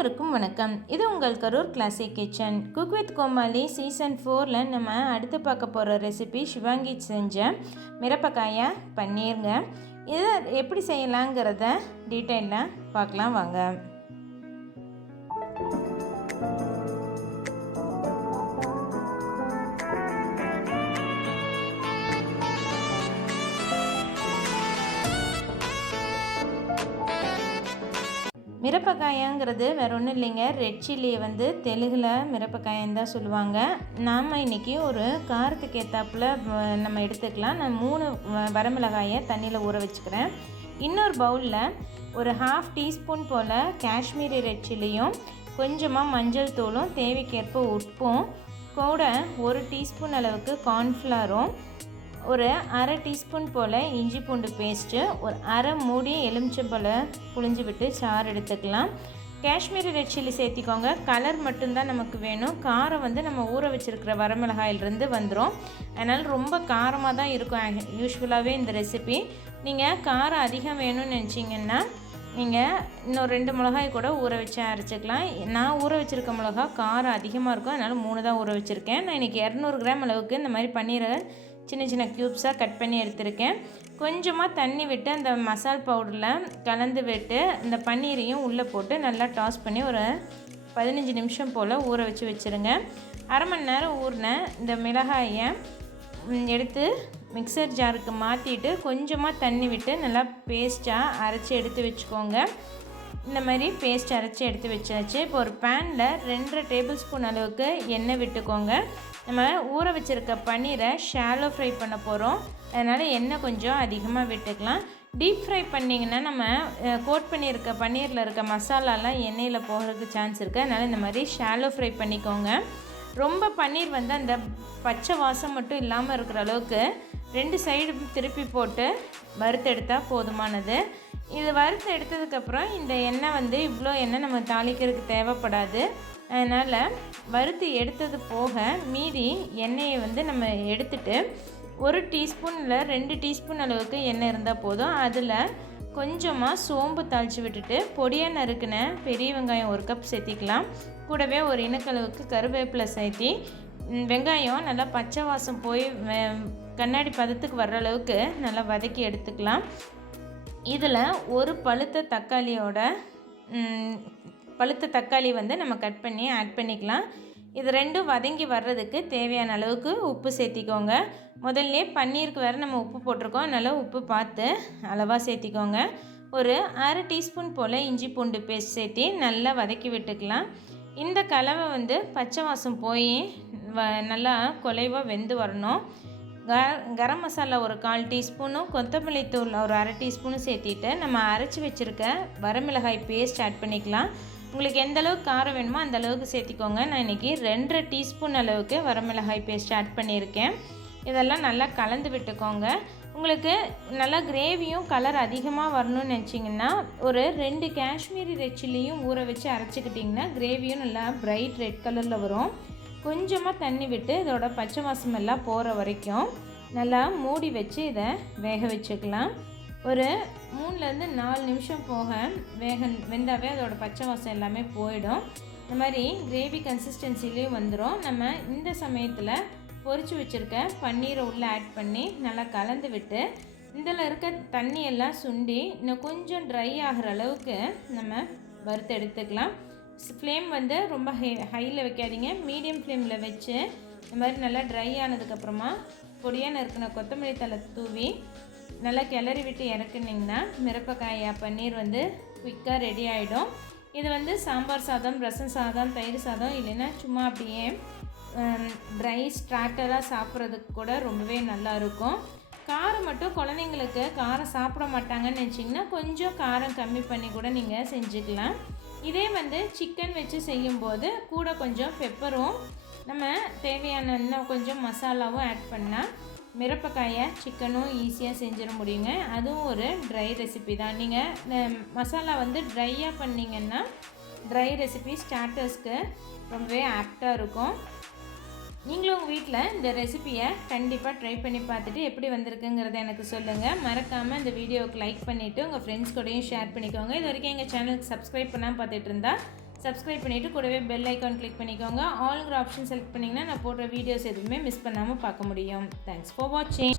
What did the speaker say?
அனைவருக்கும் வணக்கம். இது உங்கள் Karur classic kitchen. Cook with Komali season 4ல் நம்ம அடுத்து பார்க்க போகிற ரெசிபி shivangi செஞ்ச மிரப்பக்காயா பன்னீருங்க. இதை எப்படி செய்யலாங்கிறத டீட்டெயிலாக பார்க்கலாம் வாங்க. மிரப்பக்காயாங்கிறது வேறு ஒன்றும் இல்லைங்க, ரெட் சில்லியை தெலுங்கில் மிரப்பக்காயான்னு தான் சொல்லுவாங்க. நாம் இன்றைக்கி ஒரு காரத்துக்கு ஏற்றாப்புல நம்ம எடுத்துக்கலாம். நான் 3 வரமிளகாயை தண்ணியில் ஊற வச்சுக்கிறேன். இன்னொரு பவுலில் ஒரு 1/2 டீஸ்பூன் போல் காஷ்மீரி ரெட் சில்லியும் கொஞ்சமாக மஞ்சள் தூளும் தேவைக்கேற்ப உப்பும் கூட 1 டீஸ்பூன் அளவுக்கு கார்ன்ஃப்ளவரும் ஒரு 1/2 டீஸ்பூன் போல் இஞ்சி பூண்டு பேஸ்ட்டு ஒரு 1/2 மூடி எலுமிச்சம்பழம் புழிஞ்சு விட்டு சாறு எடுத்துக்கலாம். காஷ்மீரி ரெட் சில்லி சேர்த்திக்கோங்க. கலர் மட்டும்தான் நமக்கு வேணும். காரம் நம்ம ஊற வச்சுருக்கிற வரமிளகாயிலிருந்து வந்துடும். அதனால் ரொம்ப காரமாக தான் இருக்கும் யூஸ்வலாகவே இந்த ரெசிபி. நீங்கள் காரம் அதிகம் வேணும்னு நினச்சிங்கன்னா நீங்கள் இன்னும் 2 மிளகாய் கூட ஊற வச்சு அரைச்சிக்கலாம். நான் ஊற வச்சுருக்க மிளகா காரம் அதிகமாக இருக்கும், அதனால் 3 தான் ஊற வச்சுருக்கேன். நான் இன்றைக்கி 200 கிராம் அளவுக்கு இந்த மாதிரி பன்னீரை சின்ன சின்ன க்யூப்ஸாக கட் பண்ணி எடுத்திருக்கேன். கொஞ்சமாக தண்ணி விட்டு அந்த மசால் பவுடரில் கலந்து விட்டு இந்த பன்னீரையும் உள்ளே போட்டு நல்லா டாஸ் பண்ணி ஒரு 15 நிமிஷம் போல் ஊற வச்சு வச்சுருங்க. 1/2 மணி நேரம் ஊறின இந்த மிளகாயை எடுத்து மிக்சர் ஜாருக்கு மாற்றிட்டு கொஞ்சமாக தண்ணி விட்டு நல்லா பேஸ்ட்டாக அரைச்சி எடுத்து வச்சுக்கோங்க. இந்த மாதிரி பேஸ்ட் அரைச்சி எடுத்து வச்சாச்சு. இப்போ ஒரு பேனில் 2.5 டேபிள் ஸ்பூன் அளவுக்கு எண்ணெய் விட்டுக்கோங்க. நம்ம ஊற வச்சுருக்க பன்னீரை ஷாலோ ஃப்ரை பண்ண போகிறோம், அதனால் எண்ணெய் கொஞ்சம் அதிகமாக விட்டுக்கலாம். டீப் ஃப்ரை பண்ணிங்கன்னா நம்ம கோட் பண்ணியிருக்க பன்னீரில் இருக்க மசாலாலாம் எண்ணெயில் போகிறதுக்கு சான்ஸ் இருக்குது. அதனால் இந்த மாதிரி ஷாலோ ஃப்ரை பண்ணிக்கோங்க. ரொம்ப பன்னீர் அந்த பச்சை வாசம் மட்டும் இல்லாமல் இருக்கிற அளவுக்கு 2 சைடு திருப்பி போட்டு வறுத்தெடுத்தால் போதுமானது. இது வறுத்து எடுத்ததுக்கப்புறம் இந்த எண்ணெய் இவ்வளோ எண்ணெய் நம்ம தாளிக்கிறதுக்கு தேவைப்படாது. அதனால் வறுத்து எடுத்தது போக மீதி எண்ணெயை நம்ம எடுத்துட்டு 1 டீஸ்பூன் இல்லை 2 டீஸ்பூன் அளவுக்கு எண்ணெய் இருந்தால் போதும். அதில் கொஞ்சமாக சோம்பு தாளித்து விட்டுட்டு பொடியாக நறுக்கின பெரிய வெங்காயம் 1 கப் சேர்த்திக்கலாம். கூடவே ஒரு இனக்களவுக்கு கருவேப்பிலை சேர்த்தி வெங்காயம் நல்லா பச்சை வாசம் போய் கண்ணாடி பதத்துக்கு வர்ற அளவுக்கு நல்லா வதக்கி எடுத்துக்கலாம். இதில் ஒரு பழுத்த தக்காளி நம்ம கட் பண்ணி ஆட் பண்ணிக்கலாம். இது ரெண்டும் வதங்கி வர்றதுக்கு தேவையான அளவுக்கு உப்பு சேர்த்திக்கோங்க. முதல்ல பன்னீருக்கு வேறு நம்ம உப்பு போட்டிருக்கோம், அதனால் உப்பு பார்த்து அளவாக சேர்த்திக்கோங்க. ஒரு 1/2 டீஸ்பூன் போல் இஞ்சி பூண்டு பேஸ்ட் சேர்த்தி நல்லா வதக்கி விட்டுக்கலாம். இந்த கலவை பச்சை வாசம் போய் நல்லா குலைவாக வெந்து வரணும். கரம் மசாலா ஒரு 1/4 டீஸ்பூனும் கொத்தமல்லி தூள் ஒரு 1/2 டீஸ்பூனும் சேர்த்திட்டு நம்ம அரைச்சி வச்சுருக்க வரமிளகாய் பேஸ்ட் ஆட் பண்ணிக்கலாம். உங்களுக்கு எந்த அளவுக்கு காரம் வேணுமோ அந்த அளவுக்கு சேர்த்திக்கோங்க. நான் இன்றைக்கி 2.5 டீஸ்பூன் அளவுக்கு வரமிளகாய் பேஸ்ட் ஆட் பண்ணியிருக்கேன். இதெல்லாம் நல்லா கலந்து விட்டுக்கோங்க. உங்களுக்கு நல்லா கிரேவியும் கலர் அதிகமாக வரணும்னு நினச்சிங்கன்னா ஒரு 2 காஷ்மீரி ரெட் சில்லியும் ஊற வச்சு அரைச்சிக்கிட்டிங்கன்னா கிரேவியும் நல்லா பிரைட் ரெட் கலரில் வரும். கொஞ்சமாக தண்ணி விட்டு இதோட பச்சை வாசம் எல்லாம் போகிற வரைக்கும் நல்லா மூடி வச்சு இதை வேக வச்சுக்கலாம். ஒரு 3லேருந்து 4 நிமிஷம் போக வெந்தாவே அதோட பச்சை வாசம் எல்லாமே போயிடும். இந்த மாதிரி கிரேவி கன்சிஸ்டன்சிலையும் வந்துடும். நம்ம இந்த சமயத்தில் பொரிச்சு வச்சுருக்க பன்னீரை உள்ளே ஆட் பண்ணி நல்லா கலந்து விட்டு இதில் இருக்க தண்ணியெல்லாம் சுண்டி இன்னும் கொஞ்சம் ட்ரை ஆகிற அளவுக்கு நம்ம வறுத்து எடுத்துக்கலாம். ஃப்ளேம் ரொம்ப ஹையில் வைக்காதீங்க, மீடியம் ஃப்ளேமில் வச்சு இந்த மாதிரி நல்லா ட்ரை ஆனதுக்கப்புறமா பொடியாக நறுக்கின கொத்தமல்லி தழை தூவி நல்லா கிளறி விட்டு இறக்குனிங்கன்னா மிரப்பக்காயா பன்னீர் குயிக்காக ரெடி ஆகிடும். இது சாம்பார் சாதம், ரசம் சாதம், தயிர் சாதம் இல்லைன்னா சும்மா அப்படியே ட்ரை ஸ்டார்டராக சாப்பிட்றதுக்கு கூட ரொம்பவே நல்லாயிருக்கும். காரம் மட்டும் குழந்தைங்களுக்கு காரம் சாப்பிட மாட்டாங்கன்னு நினச்சிங்கன்னா கொஞ்சம் காரம் கம்மி பண்ணி கூட நீங்கள் செஞ்சுக்கலாம். இதே சிக்கன் வச்சு செய்யும்போது கூட கொஞ்சம் பெப்பரும் நம்ம தேவையான இன்னும் கொஞ்சம் மசாலாவும் ஆட் பண்ணால் மிரப்பக்காயை சிக்கனும் ஈஸியாக செஞ்சிட முடியுங்க. அதுவும் ஒரு ட்ரை ரெசிபி தான். நீங்கள் மசாலா ட்ரையாக பண்ணிங்கன்னா ட்ரை ரெசிபி ஸ்டார்டர்ஸ்க்கு ரொம்பவே ஆப்டாக இருக்கும். நீங்களும் உங்கள் வீட்டில் இந்த ரெசிபியை கண்டிப்பாக ட்ரை பண்ணி பார்த்துட்டு எப்படி வந்திருக்குங்கிறத எனக்கு சொல்லுங்கள். மறக்காமல் இந்த வீடியோவுக்கு லைக் பண்ணிவிட்டு உங்கள் ஃப்ரெண்ட்ஸ் கூடயும் ஷேர் பண்ணிக்கோங்க. இது வரைக்கும் எங்கள் சேனலுக்கு சப்ஸ்கிரைப் பண்ணாமல் பார்த்துட்டு இருந்தால் சப்ஸ்கிரைப் பண்ணிவிட்டு கூடவே பெல் ஐக்கான் கிளிக் பண்ணிக்கோங்க. ஆல்ங்கிற ஆப்ஷன் செலக்ட் பண்ணிங்கன்னா நான் போடுற வீடியோஸ் எதுவுமே மிஸ் பண்ணாமல் பார்க்க முடியும். தேங்க்ஸ் ஃபார் வாட்சிங்.